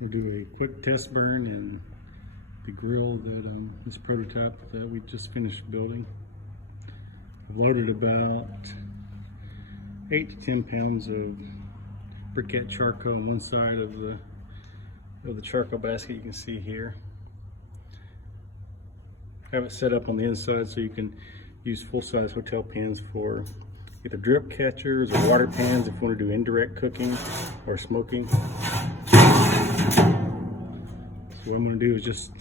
We'll do a quick test burn in the grill that is a prototype that we just finished building. I've loaded about 8 to 10 pounds of briquette charcoal on one side of the charcoal basket you can see here. I have it set up on the inside so you can use full-size hotel pans for either drip catchers or water pans if you want to do indirect cooking or smoking. So what I'm going to do is just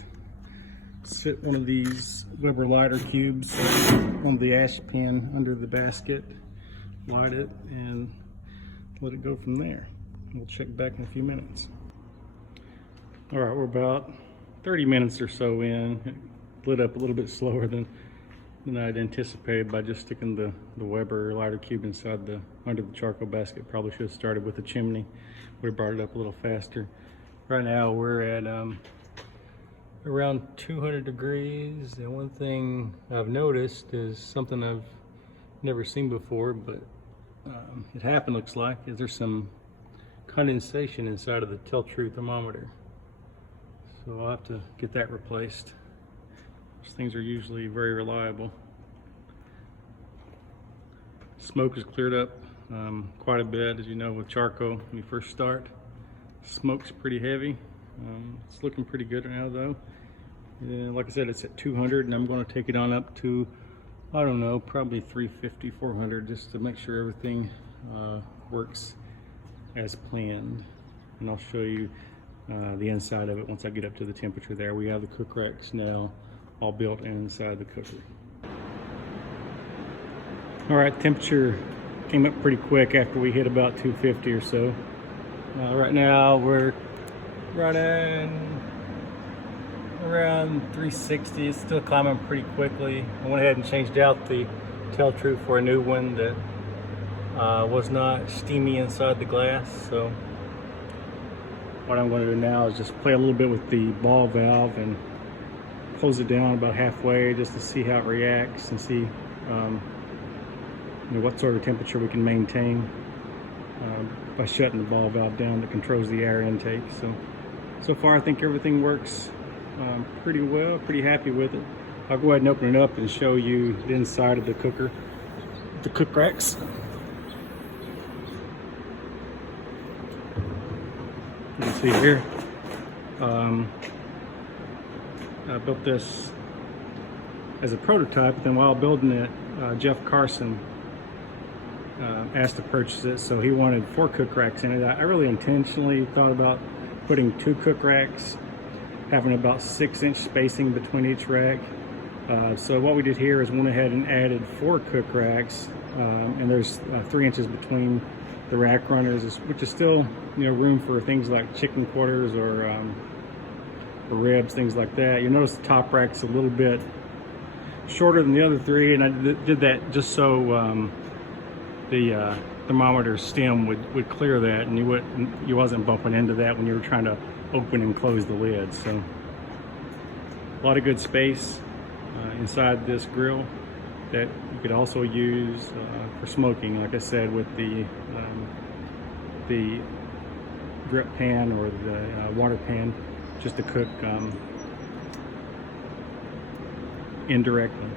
sit one of these Weber lighter cubes on the ash pan under the basket, light it, and let it go from there. We'll check back in a few minutes. All right, we're about 30 minutes or so in. It lit up a little bit slower than I'd anticipated by just sticking the Weber lighter cube inside under the charcoal basket. Probably should have started with the chimney. Would have brought it up a little faster. Right now we're at around 200 degrees. And one thing I've noticed is something I've never seen before, but it happened, looks like, is there's some condensation inside of the tell-true thermometer. So I'll have to get that replaced. These things are usually very reliable. Smoke is cleared up quite a bit, as you know, with charcoal when you first start. Smoke's pretty heavy. It's looking pretty good right now though. And like I said, it's at 200 and I'm going to take it on up to, I don't know, probably 350, 400 just to make sure everything works as planned. And I'll show you the inside of it once I get up to the temperature there. We have the cook racks now all built inside the cooker. All right, temperature came up pretty quick after we hit about 250 or so. Right now we're right at around 360. It's still climbing pretty quickly. I went ahead and changed out the tell-true for a new one that was not steamy inside the glass. So what I'm going to do now is just play a little bit with the ball valve and close it down about halfway just to see how it reacts and see what sort of temperature we can maintain by shutting the ball valve down that controls the air intake. So far I think everything works pretty well, pretty happy with it. I'll go ahead and open it up and show you the inside of the cooker, the cook racks. You can see here, I built this as a prototype, then while building it, Jeff Carson asked to purchase it, so he wanted 4 cook racks in it. I really intentionally thought about putting 2 cook racks, having about 6-inch spacing between each rack. So what we did here is went ahead and added 4 cook racks, and there's 3 inches between the rack runners, which is still room for things like chicken quarters or ribs, things like that. You notice the top rack's a little bit shorter than the other 3, and I did that just so the thermometer stem would clear that, and you wasn't bumping into that when you were trying to open and close the lid. So a lot of good space inside this grill that you could also use for smoking, like I said, with the drip pan or the water pan, just to cook indirectly.